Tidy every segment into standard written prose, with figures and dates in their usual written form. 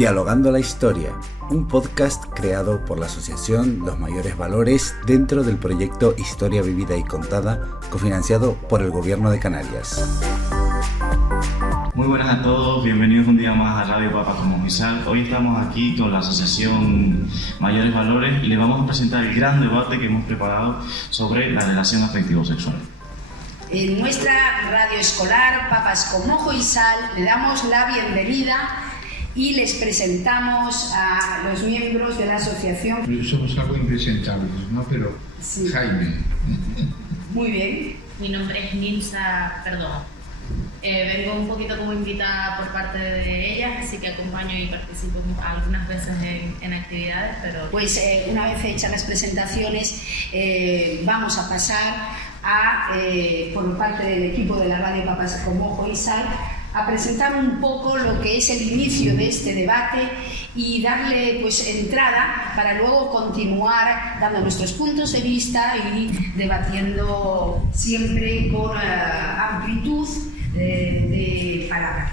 Dialogando la Historia, un podcast creado por la Asociación Los Mayores Valores dentro del proyecto Historia Vivida y Contada, cofinanciado por el Gobierno de Canarias. Muy buenas a todos, bienvenidos un día más a Radio Papas Comojo y Sal. Hoy estamos aquí con la Asociación Mayores Valores y les vamos a presentar el gran debate que hemos preparado sobre la relación afectivo-sexual. En nuestra radio escolar Papas Comojo y Sal le damos la bienvenida y les presentamos a los miembros de la asociación. Somos algo impresentables, ¿no? Pero sí. Jaime. Muy bien. Mi nombre es Nilsa Perdomo. Vengo un poquito como invitada por parte de ellas, así que acompaño y participo algunas veces en actividades, pero... Pues una vez hechas las presentaciones, vamos a pasar a, por parte del equipo de la radio Papas Comojo y Sal, a presentar un poco lo que es el inicio de este debate y darle pues entrada para luego continuar dando nuestros puntos de vista y debatiendo siempre con amplitud de palabra.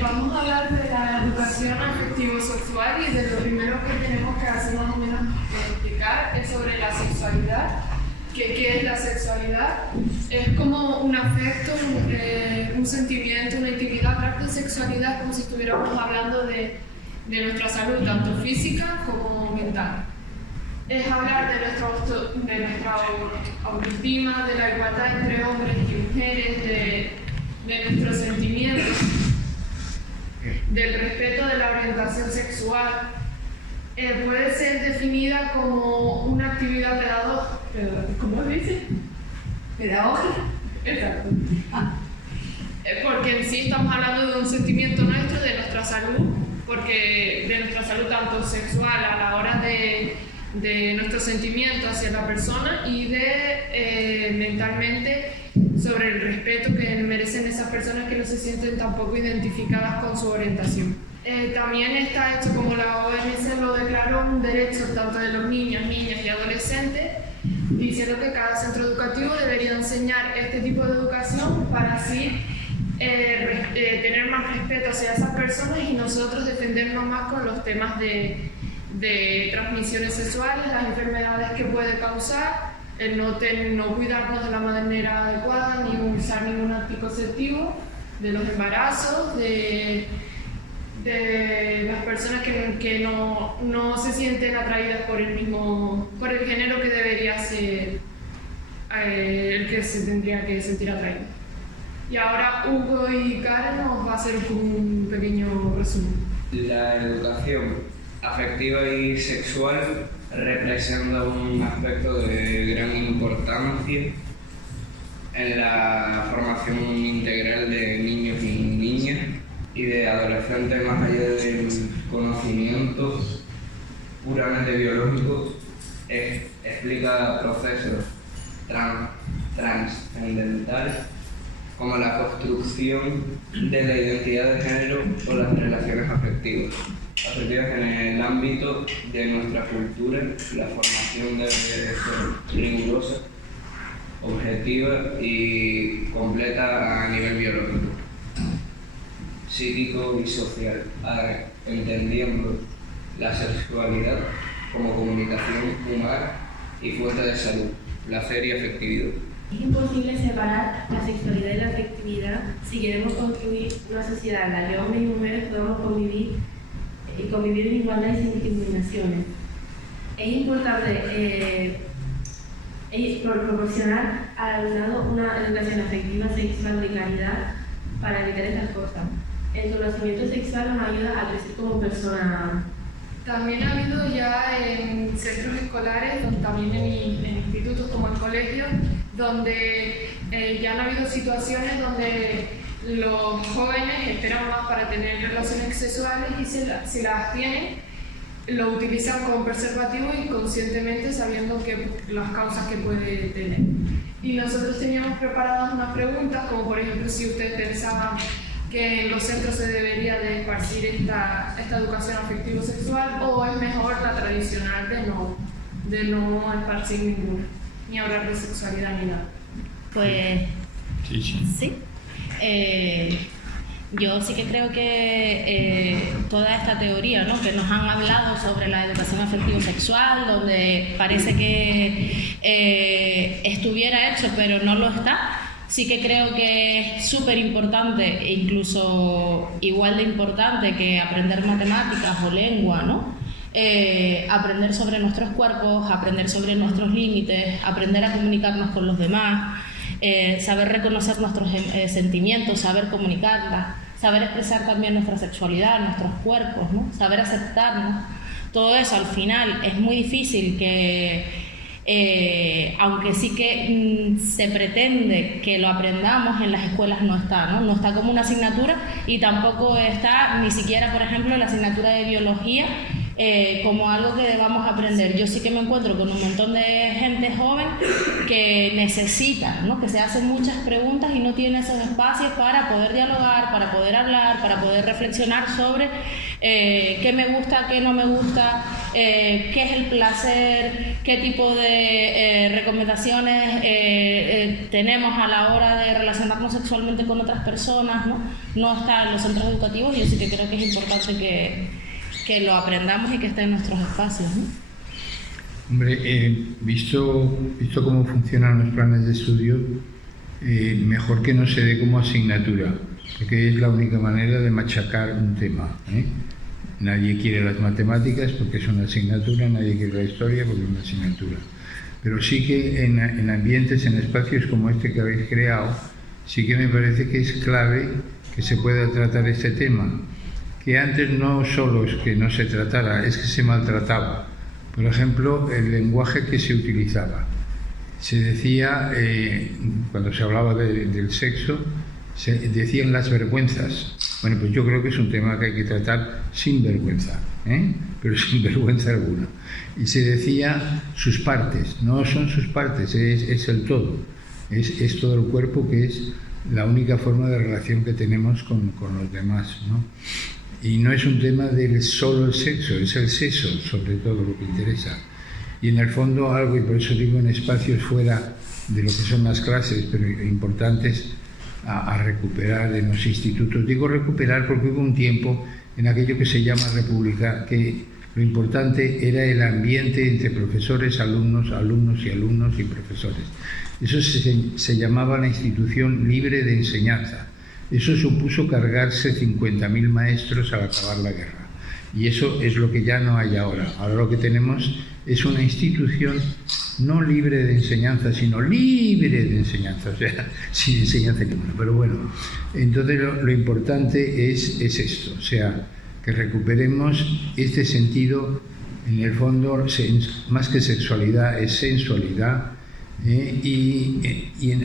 Vamos a hablar de la educación afectivo-sexual y de lo primero que tenemos que hacer más o menos explicar es sobre la sexualidad. ¿Qué es la sexualidad? Es como un afecto, un sentimiento, una intimidad. Hablar de sexualidad como si estuviéramos hablando de nuestra salud, tanto física como mental. Es hablar de nuestra autoestima, de la igualdad entre hombres y mujeres, de nuestros sentimientos, del respeto de la orientación sexual. Puede ser definida como una actividad pedagógica. ¿Cómo dice? ¿Pedagógica? Exacto. Porque en sí estamos hablando de un sentimiento nuestro, de nuestra salud, porque de nuestra salud tanto sexual a la hora de nuestros sentimientos hacia la persona y de mentalmente sobre el respeto que merecen esas personas que no se sienten tampoco identificadas con su orientación. También está hecho como la OMS lo declaró un derecho tanto de los niños, niñas y adolescentes, diciendo que cada centro educativo debería enseñar este tipo de educación para así tener más respeto hacia esas personas y nosotros defendernos más con los temas de transmisiones sexuales, las enfermedades que puede causar, el no cuidarnos de la manera adecuada, ni usar ningún anticonceptivo, de los embarazos, de las personas que no se sienten atraídas por el género que debería ser el que se tendría que sentir atraído. Y ahora Hugo y Karen nos va a hacer un pequeño resumen. La educación afectiva y sexual representa un aspecto de gran importancia en la formación integral de niños y niñas y de adolescentes, más allá del conocimiento puramente biológico, explica procesos trascendentales como la construcción de la identidad de género o las relaciones afectivas en el ámbito de nuestra cultura. La formación debe ser rigurosa, objetiva y completa a nivel biológico, psíquico y social, entendiendo la sexualidad como comunicación humana y fuente de salud, placer y afectividad. Es imposible separar la sexualidad y la afectividad si queremos construir una sociedad en la que hombres y mujeres podamos convivir en igualdad y sin discriminaciones. Es importante proporcionar al alumnado una educación afectiva sexual de calidad para evitar estas cosas. El conocimiento sexual nos ayuda a crecer como personas. También ha habido ya en centros escolares, también en institutos como el colegio, donde ya han habido situaciones donde los jóvenes esperan más para tener relaciones sexuales y si las tienen, lo utilizan con preservativo inconscientemente sabiendo las causas que puede tener. Y nosotros teníamos preparadas unas preguntas, como por ejemplo si ustedes pensaban que en los centros se debería de esparcir esta educación afectivo-sexual o es mejor la tradicional de no esparcir ninguna, ni hablar de sexualidad ni nada. Pues sí. Yo sí que creo que toda esta teoría, ¿no?, que nos han hablado sobre la educación afectivo-sexual, donde parece que estuviera hecho pero no lo está, sí que creo que es súper importante, e incluso igual de importante que aprender matemáticas o lengua, ¿no? Aprender sobre nuestros cuerpos, aprender sobre nuestros límites, aprender a comunicarnos con los demás, saber reconocer nuestros sentimientos, saber comunicarlas, saber expresar también nuestra sexualidad, nuestros cuerpos, ¿no? Saber aceptarnos. Todo eso al final es muy difícil que, aunque sí que se pretende que lo aprendamos, en las escuelas no está, ¿no? No está como una asignatura y tampoco está ni siquiera, por ejemplo, la asignatura de biología como algo que debamos aprender. Yo sí que me encuentro con un montón de gente joven que necesita, ¿no?, que se hacen muchas preguntas y no tiene esos espacios para poder dialogar, para poder hablar, para poder reflexionar sobre qué me gusta, qué no me gusta, qué es el placer, qué tipo de recomendaciones tenemos a la hora de relacionarnos sexualmente con otras personas, ¿no? No está en los centros educativos y yo sí que creo que es importante que lo aprendamos y que esté en nuestros espacios, ¿no? Hombre, visto cómo funcionan los planes de estudio, mejor que no se dé como asignatura, porque es la única manera de machacar un tema, ¿eh? Nadie quiere las matemáticas porque es una asignatura, nadie quiere la historia porque es una asignatura. Pero sí que en ambientes, en espacios como este que habéis creado, sí que me parece que es clave que se pueda tratar este tema, que antes no solo es que no se tratara, es que se maltrataba. Por ejemplo, el lenguaje que se utilizaba. Se decía, cuando se hablaba del sexo, se decían las vergüenzas. Bueno, pues yo creo que es un tema que hay que tratar sin vergüenza, pero sin vergüenza alguna. Y se decía sus partes, no son sus partes, es el todo. Es todo el cuerpo, que es la única forma de relación que tenemos con los demás, ¿no? Y no es un tema del solo el sexo, es el sexo sobre todo lo que interesa. Y en el fondo algo, y por eso digo en espacios fuera de lo que son las clases, pero importantes a recuperar en los institutos. Digo recuperar porque hubo un tiempo en aquello que se llama república, que lo importante era el ambiente entre profesores, alumnos y profesores. Eso se llamaba la institución libre de enseñanza. Eso supuso cargarse 50.000 maestros al acabar la guerra. Y eso es lo que ya no hay ahora. Ahora lo que tenemos es una institución no libre de enseñanza, sino libre de enseñanza, o sea, sin enseñanza ninguna. Pero bueno, entonces lo importante es esto, o sea, que recuperemos este sentido, en el fondo, más que sexualidad, es sensualidad.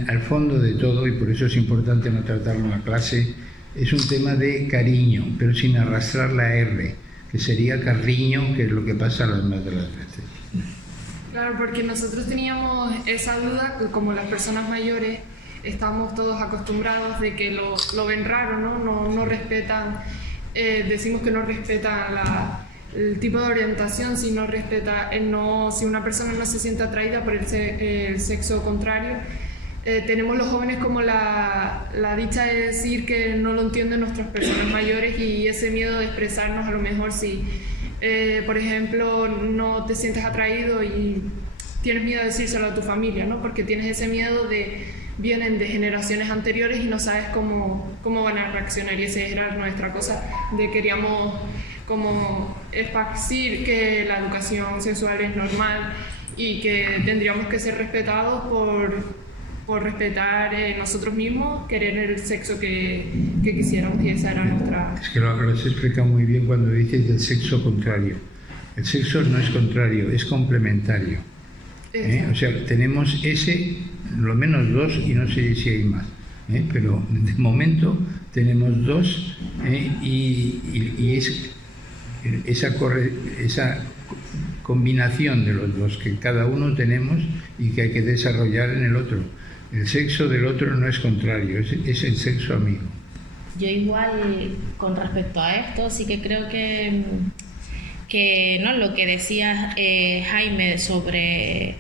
Al fondo de todo, y por eso es importante no tratarlo en la clase, es un tema de cariño, pero sin arrastrar la R, que sería carriño, que es lo que pasa las más de las veces. Claro, porque nosotros teníamos esa duda, que como las personas mayores estamos todos acostumbrados de que lo ven raro, no respetan, decimos que no respetan el tipo de orientación, si no respeta, si una persona no se siente atraída por el sexo contrario. Tenemos los jóvenes como la dicha de decir que no lo entienden nuestras personas mayores, y ese miedo de expresarnos, a lo mejor si, por ejemplo, no te sientes atraído y tienes miedo de decírselo a tu familia, ¿no? Porque tienes ese miedo vienen de generaciones anteriores y no sabes cómo van a reaccionar, y esa era nuestra cosa, queríamos como esparcir que la educación sexual es normal y que tendríamos que ser respetados por respetar nosotros mismos, querer el sexo que quisiéramos, y esa era nuestra... Es que lo has explicado muy bien cuando dices del sexo contrario. El sexo no es contrario, es complementario. O sea, tenemos lo menos dos, y no sé si hay más, pero de momento tenemos dos, y es esa combinación de los dos que cada uno tenemos y que hay que desarrollar en el otro. El sexo del otro no es contrario, es el sexo amigo. Yo igual, con respecto a esto, sí que creo que ¿no?, lo que decía Jaime sobre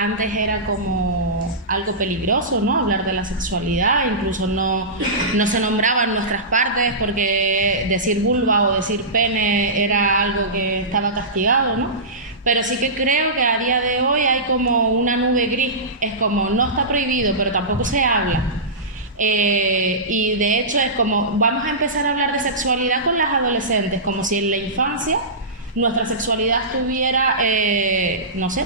antes era como algo peligroso, ¿no? Hablar de la sexualidad, incluso no se nombraban nuestras partes porque decir vulva o decir pene era algo que estaba castigado, ¿no? Pero sí que creo que a día de hoy hay como una nube gris, es como no está prohibido, pero tampoco se habla. Y de hecho es como vamos a empezar a hablar de sexualidad con las adolescentes, como si en la infancia nuestra sexualidad estuviera, no sé,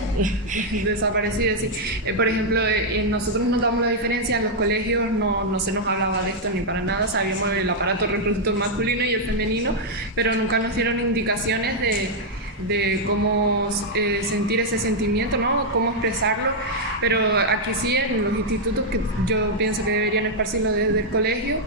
desaparecida. Sí. Por ejemplo, nosotros notamos la diferencia en los colegios, no se nos hablaba de esto ni para nada, sabíamos el aparato reproductor masculino y el femenino, pero nunca nos dieron indicaciones de cómo sentir ese sentimiento, ¿no? Cómo expresarlo. Pero aquí sí, en los institutos, que yo pienso que deberían esparcirlo desde el colegio,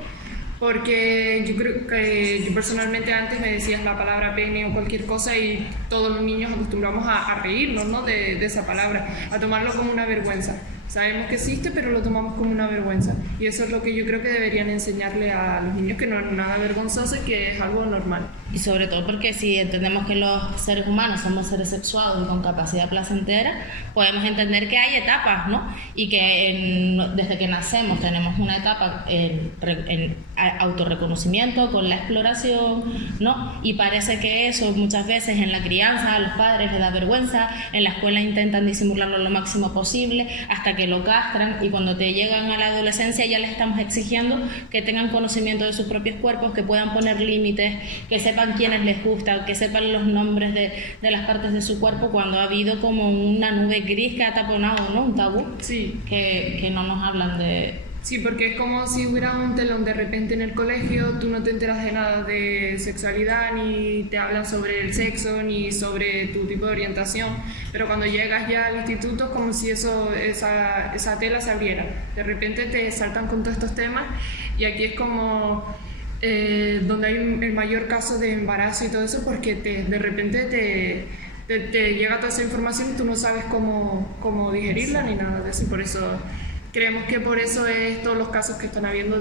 porque yo creo que yo personalmente antes me decías la palabra pene o cualquier cosa y todos los niños acostumbramos a reírnos, ¿no? de esa palabra, a tomarlo como una vergüenza. Sabemos que existe, pero lo tomamos como una vergüenza. Y eso es lo que yo creo que deberían enseñarle a los niños, que no es nada vergonzoso y que es algo normal. Y sobre todo porque si entendemos que los seres humanos somos seres sexuados y con capacidad placentera, podemos entender que hay etapas, ¿no? Y que desde que nacemos tenemos una etapa en autorreconocimiento, con la exploración, ¿no? Y parece que eso muchas veces en la crianza a los padres les da vergüenza, en la escuela intentan disimularlo lo máximo posible, hasta que lo castran, y cuando te llegan a la adolescencia ya les estamos exigiendo que tengan conocimiento de sus propios cuerpos, que puedan poner límites, que sepan quiénes les gusta, que sepan los nombres de las partes de su cuerpo, cuando ha habido como una nube gris que ha taponado, ¿no? Un tabú. Sí. Que no nos hablan de... Sí, porque es como si hubiera un telón de repente en el colegio, tú no te enteras de nada de sexualidad, ni te hablan sobre el sexo, ni sobre tu tipo de orientación, pero cuando llegas ya al instituto es como si esa tela se abriera. De repente te saltan con todos estos temas y aquí es como donde hay el mayor caso de embarazo y todo eso, porque de repente te llega toda esa información y tú no sabes cómo digerirla ni nada de eso, y por eso... Creemos que por eso es todos los casos que están habiendo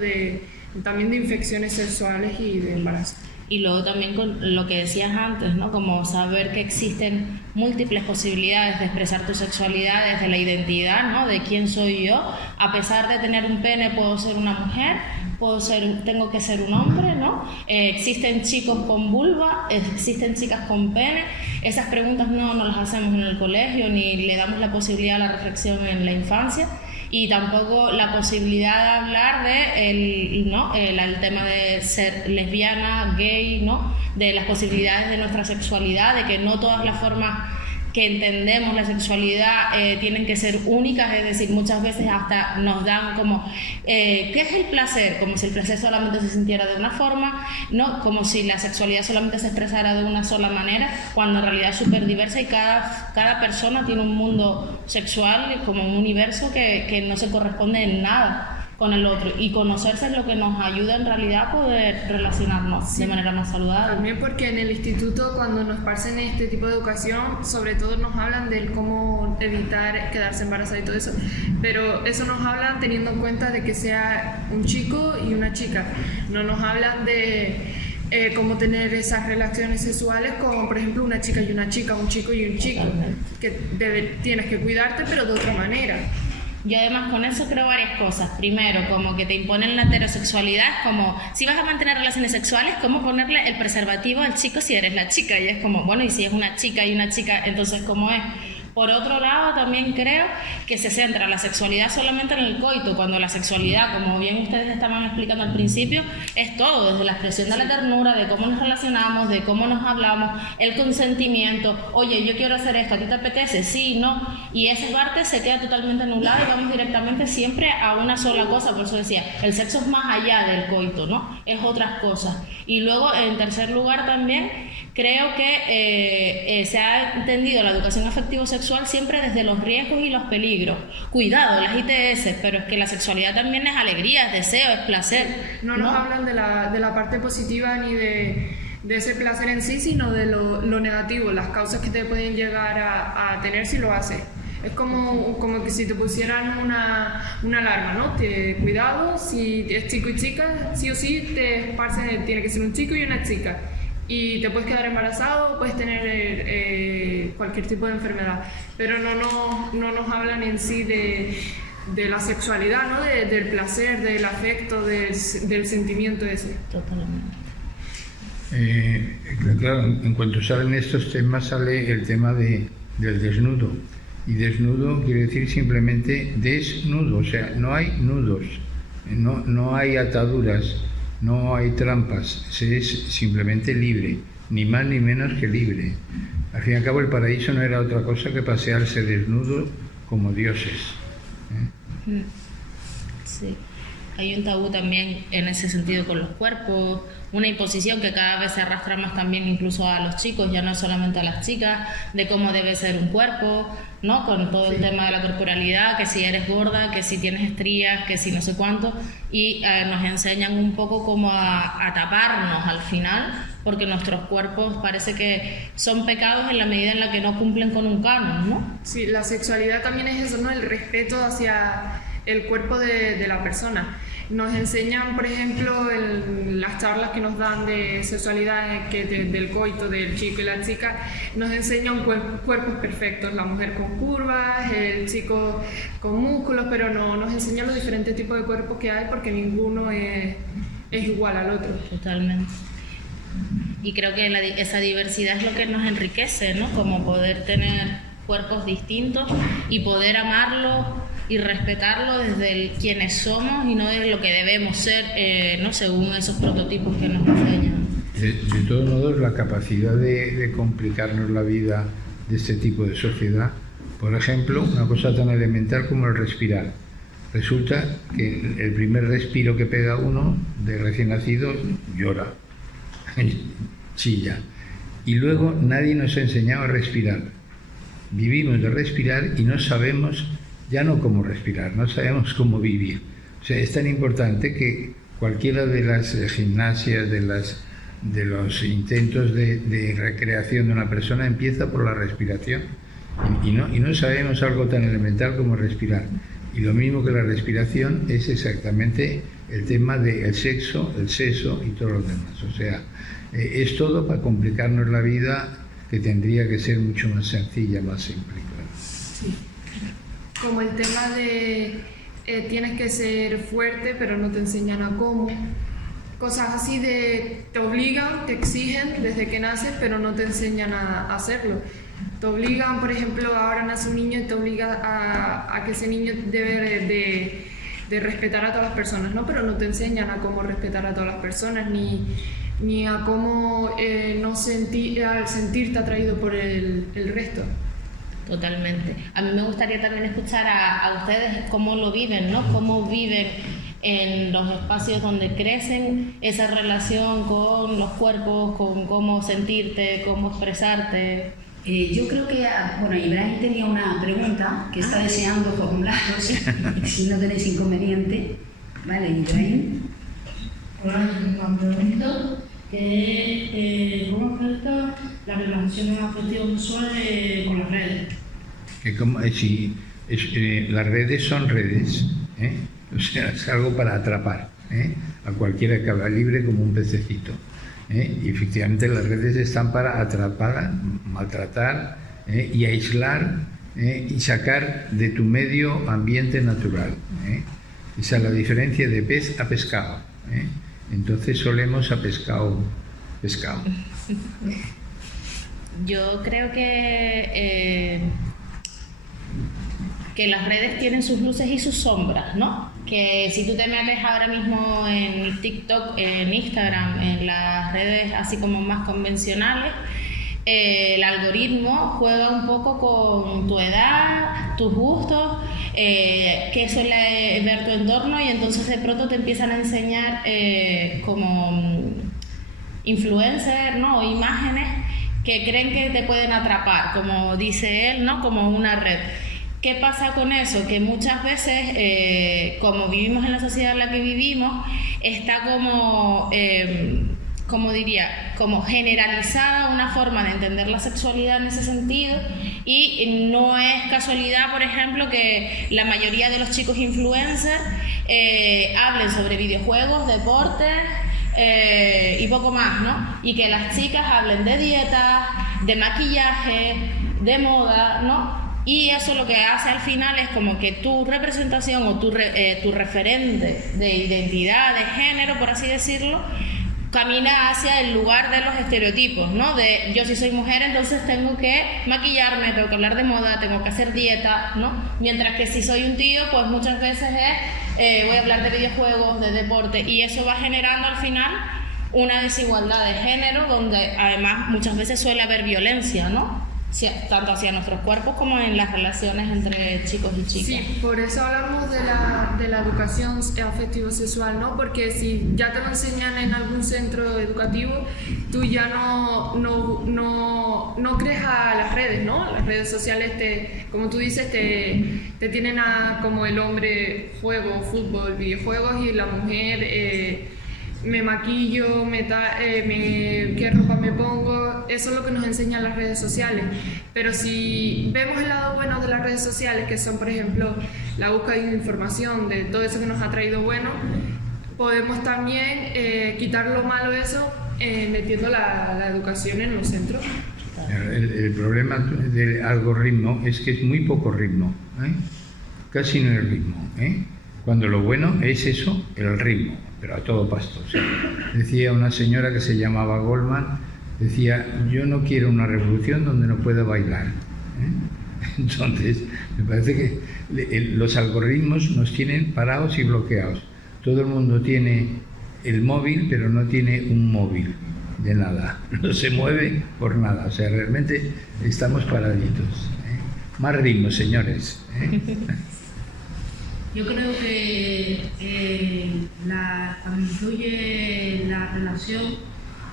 también de infecciones sexuales y de embarazo. Y luego también con lo que decías antes, ¿no? Como saber que existen múltiples posibilidades de expresar tu sexualidad desde la identidad, ¿no? De quién soy yo. A pesar de tener un pene, puedo ser una mujer, tengo que ser un hombre, ¿no? Existen chicos con vulva, existen chicas con pene. Esas preguntas no las hacemos en el colegio, ni le damos la posibilidad a la reflexión en la infancia. Y tampoco la posibilidad de hablar de el tema de ser lesbiana, gay, ¿no? De las posibilidades de nuestra sexualidad, de que no todas las formas que entendemos la sexualidad tienen que ser únicas, es decir, muchas veces hasta nos dan como ¿qué es el placer? Como si el placer solamente se sintiera de una forma, ¿no? Como si la sexualidad solamente se expresara de una sola manera, cuando en realidad es súper diversa y cada persona tiene un mundo sexual como un universo que no se corresponde en nada con el otro, y conocerse es lo que nos ayuda en realidad a poder relacionarnos de manera más saludable. También porque en el instituto, cuando nos parten este tipo de educación, sobre todo nos hablan de cómo evitar quedarse embarazada y todo eso, pero eso nos hablan teniendo en cuenta de que sea un chico y una chica, no nos hablan de cómo tener esas relaciones sexuales como por ejemplo una chica y una chica, un chico y un chico, que tienes que cuidarte pero de otra manera. Yo además con eso creo varias cosas. Primero, como que te imponen la heterosexualidad, como si vas a mantener relaciones sexuales, ¿cómo ponerle el preservativo al chico si eres la chica? Y es como, bueno, y si es una chica y una chica, entonces ¿cómo es? Por otro lado, también creo que se centra la sexualidad solamente en el coito, cuando la sexualidad, como bien ustedes estaban explicando al principio, es todo, desde la expresión de la ternura, de cómo nos relacionamos, de cómo nos hablamos, el consentimiento, oye, yo quiero hacer esto, ¿a ti te apetece? Sí, no, y esa parte se queda totalmente anulada y vamos directamente siempre a una sola cosa. Por eso decía, el sexo es más allá del coito, ¿no? Es otras cosas. Y luego, en tercer lugar también, creo que se ha entendido la educación afectivo-sexual siempre desde los riesgos y los peligros. Cuidado, las ITS, pero es que la sexualidad también es alegría, es deseo, es placer. No nos hablan de la parte positiva ni de ese placer en sí, sino de lo negativo, las causas que te pueden llegar a tener si lo haces. Es como que si te pusieran una alarma, ¿no? Cuidado, si es chico y chica, sí o sí te esparcen, tiene que ser un chico y una chica. y te puedes quedar embarazado o puedes tener cualquier tipo de enfermedad, pero no nos hablan en sí de la sexualidad, ¿no? Del placer, del afecto, del sentimiento ese. Totalmente. Claro, en cuanto salen estos temas sale el tema del desnudo, y desnudo quiere decir simplemente desnudo, o sea, no hay nudos, no hay ataduras, no hay trampas, se es simplemente libre, ni más ni menos que libre. Al fin y al cabo el paraíso no era otra cosa que pasearse desnudo como dioses. Sí, hay un tabú también en ese sentido con los cuerpos, una imposición que cada vez se arrastra más también incluso a los chicos, ya no solamente a las chicas, de cómo debe ser un cuerpo, ¿no? Con todo el tema de la corporalidad, que si eres gorda, que si tienes estrías, que si no sé cuánto, y nos enseñan un poco como a taparnos al final, porque nuestros cuerpos parece que son pecados en la medida en la que no cumplen con un canon, ¿no? Sí, la sexualidad también es eso, ¿no? El respeto hacia el cuerpo de la persona. Nos enseñan, por ejemplo, las charlas que nos dan de sexualidad, del coito del chico y la chica, nos enseñan cuerpos perfectos, la mujer con curvas, el chico con músculos, pero no nos enseñan los diferentes tipos de cuerpos que hay, porque ninguno es igual al otro. Totalmente. Y creo que esa diversidad es lo que nos enriquece, ¿no? Como poder tener cuerpos distintos y poder amarlo y respetarlo desde quienes somos y no desde lo que debemos ser, no según esos prototipos que nos enseñan. De todos modos, la capacidad de complicarnos la vida de este tipo de sociedad, por ejemplo, una cosa tan elemental como el respirar. Resulta que el primer respiro que pega uno de recién nacido llora, chilla, y luego nadie nos ha enseñado a respirar. Vivimos de respirar y no sabemos ya no cómo respirar, no sabemos cómo vivir. O sea, es tan importante que cualquiera de las gimnasias, de los intentos de recreación de una persona empieza por la respiración. Y no sabemos algo tan elemental como respirar. Y lo mismo que la respiración es exactamente el tema del sexo, el seso y todo lo demás. O sea, es todo para complicarnos la vida, que tendría que ser mucho más sencilla, más simple. Claro. Sí. Como el tema de tienes que ser fuerte, pero no te enseñan a cómo. Cosas así te obligan, te exigen desde que naces, pero no te enseñan a hacerlo. Te obligan, por ejemplo, ahora nace un niño y te obliga a que ese niño debe de respetar a todas las personas, ¿no? Pero no te enseñan a cómo respetar a todas las personas, ni a cómo al sentirte atraído por el resto. Totalmente. A mí me gustaría también escuchar a ustedes cómo lo viven, ¿no? Cómo viven en los espacios donde crecen esa relación con los cuerpos, con cómo sentirte, cómo expresarte. Yo creo que, bueno, Ibrahim tenía una pregunta que está deseando formularos, si no tenéis inconveniente. Vale, Ibrahim. Hola, me pregunto cómo afecta las relaciones afectivas sexuales con las redes. Las redes son redes, o sea, es algo para atrapar a cualquiera que va libre como un pececito. Y efectivamente las redes están para atrapar, maltratar y aislar y sacar de tu medio ambiente natural. Esa es la diferencia de pez a pescado. Entonces solemos a pescado. Yo creo que las redes tienen sus luces y sus sombras, ¿no? Que si tú te metes ahora mismo en TikTok, en Instagram, en las redes así como más convencionales, el algoritmo juega un poco con tu edad, tus gustos, qué suele ver tu entorno, y entonces de pronto te empiezan a enseñar como influencers, ¿no? O imágenes que creen que te pueden atrapar, como dice él, ¿no? Como una red. ¿Qué pasa con eso? Que muchas veces, como vivimos en la sociedad en la que vivimos, está como generalizada una forma de entender la sexualidad en ese sentido, y no es casualidad, por ejemplo, que la mayoría de los chicos influencers hablen sobre videojuegos, deportes, y poco más, ¿no? Y que las chicas hablen de dieta, de maquillaje, de moda, ¿no? Y eso lo que hace al final es como que tu representación o tu referente de identidad, de género, por así decirlo, camina hacia el lugar de los estereotipos, ¿no? De yo si soy mujer, entonces tengo que maquillarme, tengo que hablar de moda, tengo que hacer dieta, ¿no? Mientras que si soy un tío, pues muchas veces voy a hablar de videojuegos, de deporte, y eso va generando al final una desigualdad de género, donde además muchas veces suele haber violencia, ¿no? Tanto hacia nuestros cuerpos como en las relaciones entre chicos y chicas. Sí, por eso hablamos de la educación afectivo-sexual, ¿no? Porque si ya te lo enseñan en algún centro educativo, tú ya no crees a las redes, ¿no? Las redes sociales, como tú dices, te tienen como el hombre juego, fútbol, videojuegos, y la mujer... me maquillo, qué ropa me pongo, eso es lo que nos enseñan las redes sociales. Pero si vemos el lado bueno de las redes sociales, que son, por ejemplo, la búsqueda de información, de todo eso que nos ha traído bueno, podemos también quitar lo malo de eso metiendo la educación en los centros. El problema del algoritmo es que es muy poco ritmo, casi no hay ritmo, cuando lo bueno es eso, el ritmo, pero a todo pasto. O sea, decía una señora que se llamaba Goldman, decía, yo no quiero una revolución donde no pueda bailar. Entonces, me parece que los algoritmos nos tienen parados y bloqueados. Todo el mundo tiene el móvil, pero no tiene un móvil de nada. No se mueve por nada. O sea, realmente estamos paraditos. Más ritmo, señores. Yo creo que cuando influye la relación,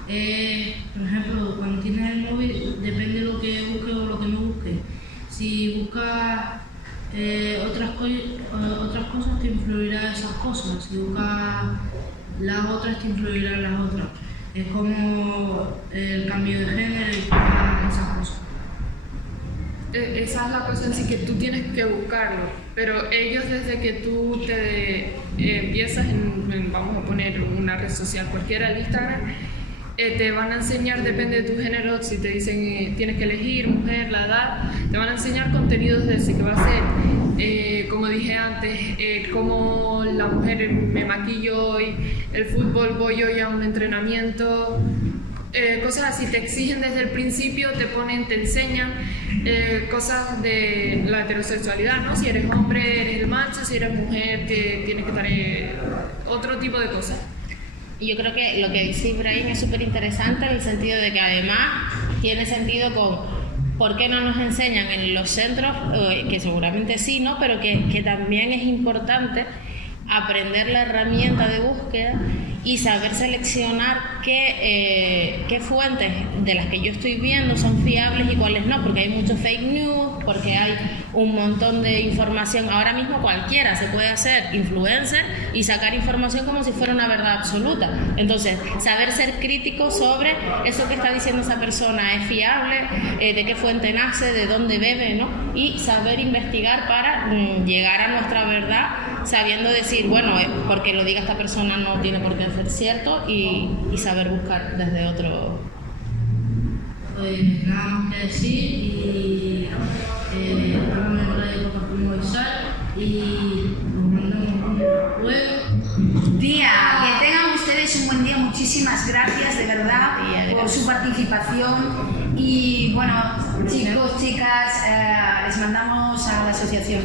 por ejemplo, cuando tienes el móvil, depende de lo que busques o lo que no busques. Si buscas otras cosas, te influirá esas cosas. Si buscas las otras, te influirán las otras. Es como el cambio de género y todas esas cosas. Esa es la cosa en sí, que tú tienes que buscarlo, pero ellos desde que tú te empiezas vamos a poner una red social cualquiera, el Instagram, te van a enseñar, depende de tu género, si te dicen tienes que elegir mujer, la edad, te van a enseñar contenidos de ese que va a ser, como dije antes, cómo la mujer me maquillo hoy, el fútbol voy hoy a un entrenamiento, cosas así, te exigen desde el principio, te enseñan cosas de la heterosexualidad, ¿no? Si eres hombre, eres el macho, si eres mujer, tienes que estar otro tipo de cosas. Y yo creo que lo que dice Ibrahim es súper interesante en el sentido de que además tiene sentido con por qué no nos enseñan en los centros, que seguramente sí, ¿no? Pero que también es importante aprender la herramienta de búsqueda y saber seleccionar qué fuentes de las que yo estoy viendo son fiables y cuáles no, porque hay mucho fake news, porque hay un montón de información. Ahora mismo cualquiera se puede hacer influencer y sacar información como si fuera una verdad absoluta. Entonces, saber ser crítico sobre eso que está diciendo esa persona, ¿es fiable? ¿De qué fuente nace? ¿De dónde bebe? ¿No? Y saber investigar para llegar a nuestra verdad, sabiendo decir, bueno, porque lo diga esta persona no tiene por qué ser cierto, y saber buscar desde otro. Pues nada más que decir, y estamos en Radio Papá como Isal y nos mandamos un juego. Día, que tengan ustedes un buen día, muchísimas gracias de verdad por su participación y bueno, chicos, chicas, les mandamos a la asociación,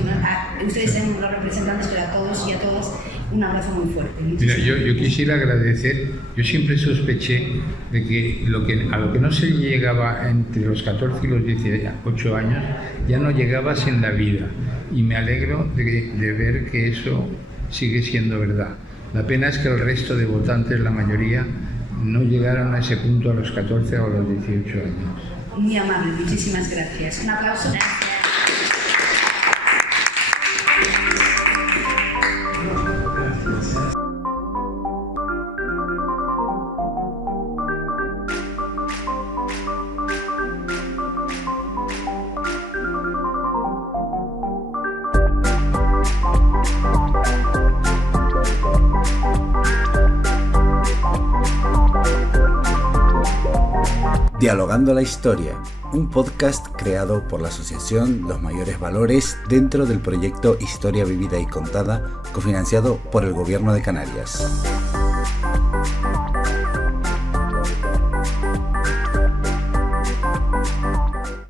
ustedes son los representantes, pero a todos y a todas un abrazo muy fuerte. Mira, yo quisiera agradecer, yo siempre sospeché de que a lo que no se llegaba entre los 14 y los 18 años, ya no llegabas en la vida, y me alegro de ver que eso sigue siendo verdad. La pena es que el resto de votantes, la mayoría, no llegaron a ese punto a los 14 o a los 18 años. Muy amable, muchísimas gracias. Un aplauso. Dialogando la Historia, un podcast creado por la asociación Los Mayores Valores dentro del proyecto Historia Vivida y Contada, cofinanciado por el Gobierno de Canarias.